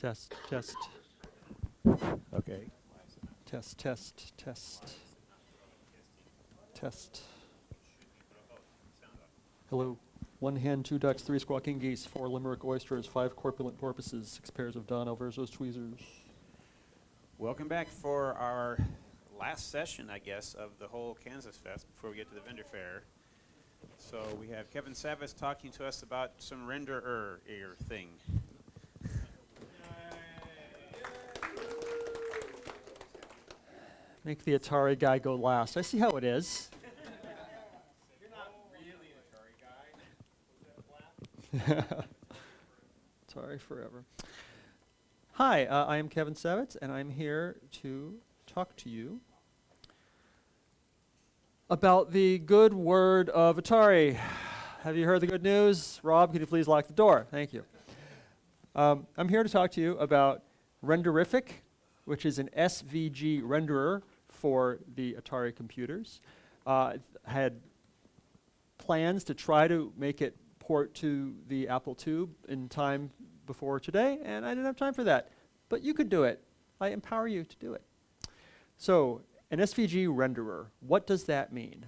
Test, test. Okay. Test, test, test. Test. Hello. 1 hen, 2 ducks, 3 squawking geese, 4 limerick oysters, 5 corpulent porpoises, 6 pairs of Don Alverso's tweezers. Welcome back for our last session, I guess, of the whole Kansasfest before we get to the vendor fair. So we have Kevin Savitz talking to us about some renderer thing. Make the Atari guy go last. I see how it is. You're not really an Atari guy. Atari forever. Hi, I am Kevin Savitz, and I'm here to talk to you about the good word of Atari. Have you heard the good news? Rob, could you please lock the door? Thank you. I'm here to talk to you about Renderific, which is an SVG renderer for the Atari computers. Had plans to try to make it port to the Apple II in time before today, and I didn't have time for that. But you could do it. I empower you to do it. So, an SVG renderer, what does that mean?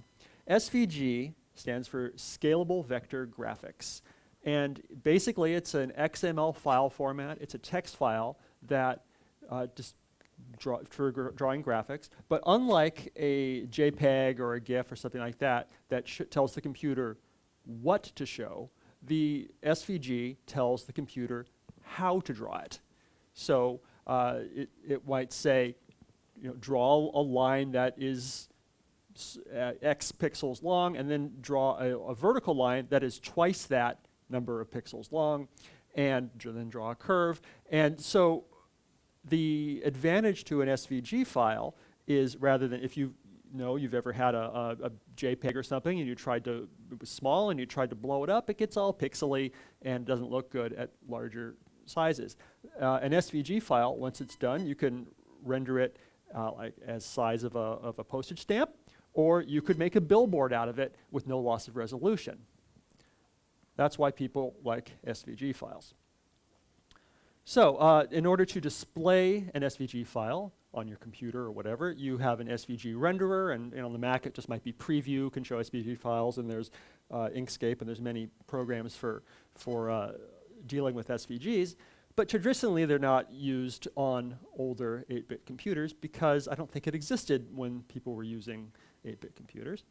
SVG stands for Scalable Vector Graphics. And basically, it's an XML file format. It's a text file that for drawing graphics. But unlike a JPEG or a GIF or something like that, that tells the computer what to show, the SVG tells the computer how to draw it. So it might say, draw a line that is X pixels long, and then draw a vertical line that is twice that number of pixels long, and then draw a curve. And so the advantage to an SVG file is, rather than if you've ever had a JPEG or something and it was small and you tried to blow it up, it gets all pixely and doesn't look good at larger sizes. An SVG file, once it's done, you can render it like as size of a postage stamp, or you could make a billboard out of it with no loss of resolution. That's why people like SVG files. So in order to display an SVG file on your computer or whatever, you have an SVG renderer, and on the Mac it just might be Preview, can show SVG files, and there's Inkscape, and there's many programs for dealing with SVGs. But traditionally they're not used on older 8-bit computers because I don't think it existed when people were using 8-bit computers.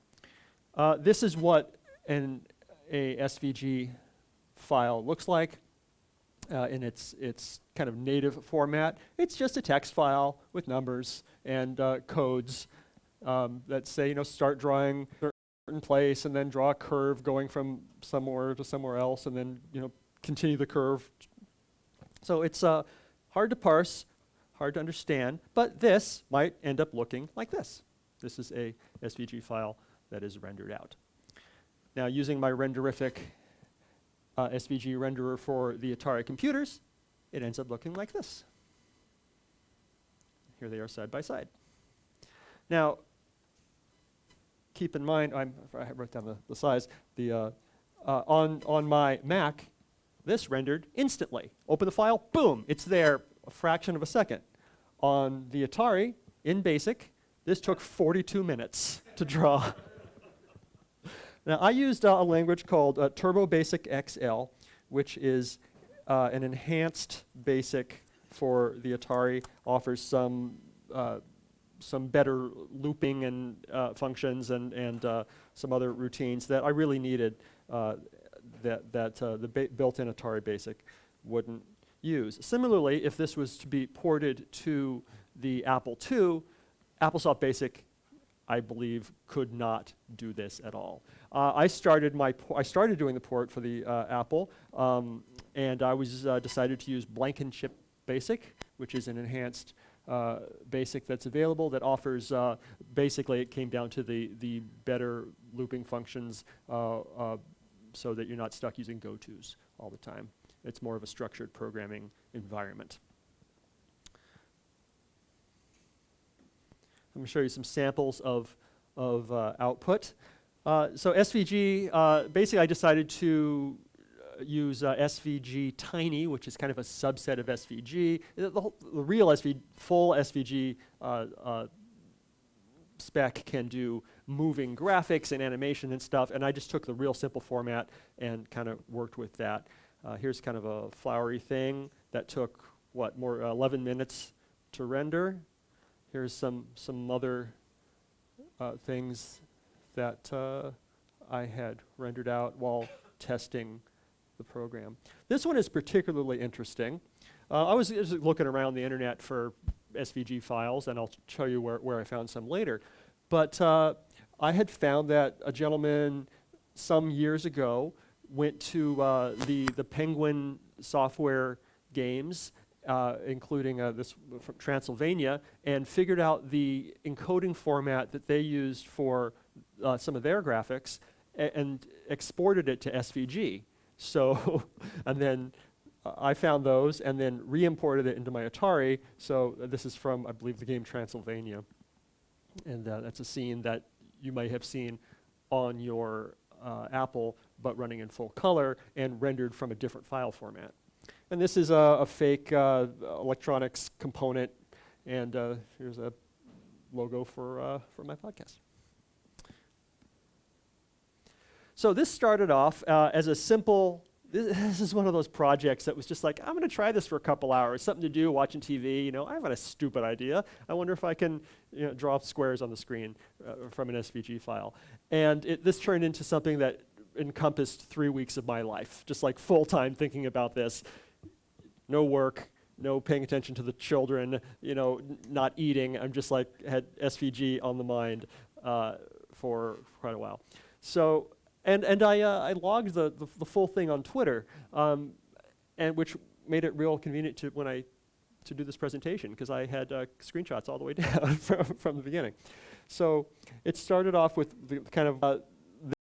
This is what a SVG file looks like in its kind of native format. It's just a text file with numbers and codes that say, start drawing a certain place and then draw a curve going from somewhere to somewhere else, and then continue the curve. So it's hard to parse, hard to understand, but this might end up looking like this. This is a SVG file that is rendered out. Now, using my Renderific SVG renderer for the Atari computers, it ends up looking like this. Here they are side by side. Now, keep in mind, I wrote down the size. On my Mac, this rendered instantly. Open the file, boom, it's there a fraction of a second. On the Atari, in BASIC, this took 42 minutes to draw. Now, I used a language called Turbo Basic XL, which is an enhanced BASIC for the Atari, offers some better looping and functions and some other routines that I really needed that the built-in Atari BASIC wouldn't use. Similarly, if this was to be ported to the Apple II, AppleSoft BASIC, I believe, could not do this at all. I started doing the port for the Apple, and I was decided to use Blankenship BASIC, which is an enhanced BASIC that's available that offers, basically it came down to the better looping functions so that you're not stuck using go-tos all the time. It's more of a structured programming environment. I'm going to show you some samples of output. So SVG, basically I decided to use SVG Tiny, which is kind of a subset of SVG. The real full SVG spec can do moving graphics and animation and stuff, and I just took the real simple format and kind of worked with that. Here's kind of a flowery thing that took, 11 minutes to render. Here's some other things that I had rendered out while testing the program. This one is particularly interesting. I was just looking around the internet for SVG files, and I'll show you where I found some later. But I had found that a gentleman some years ago went to the Penguin software games, including this from Transylvania, and figured out the encoding format that they used for some of their graphics and exported it to SVG. So, and then I found those and then re-imported it into my Atari. So this is from, I believe, the game Transylvania. And that's a scene that you might have seen on your Apple, but running in full color and rendered from a different file format. And this is a fake electronics component, and here's a logo for my podcast. So this started off as a simple, this is one of those projects that was just like, I'm going to try this for a couple hours, something to do, watching TV. You know, I've got a stupid idea. I wonder if I can draw squares on the screen from an SVG file. And this turned into something that encompassed 3 weeks of my life, just like full-time thinking about this. No work, no paying attention to the children, not eating. I'm just like had SVG on the mind for quite a while. So. And I logged the full thing on Twitter, and which made it real convenient to do this presentation, because I had screenshots all the way down from the beginning. So it started off with the kind of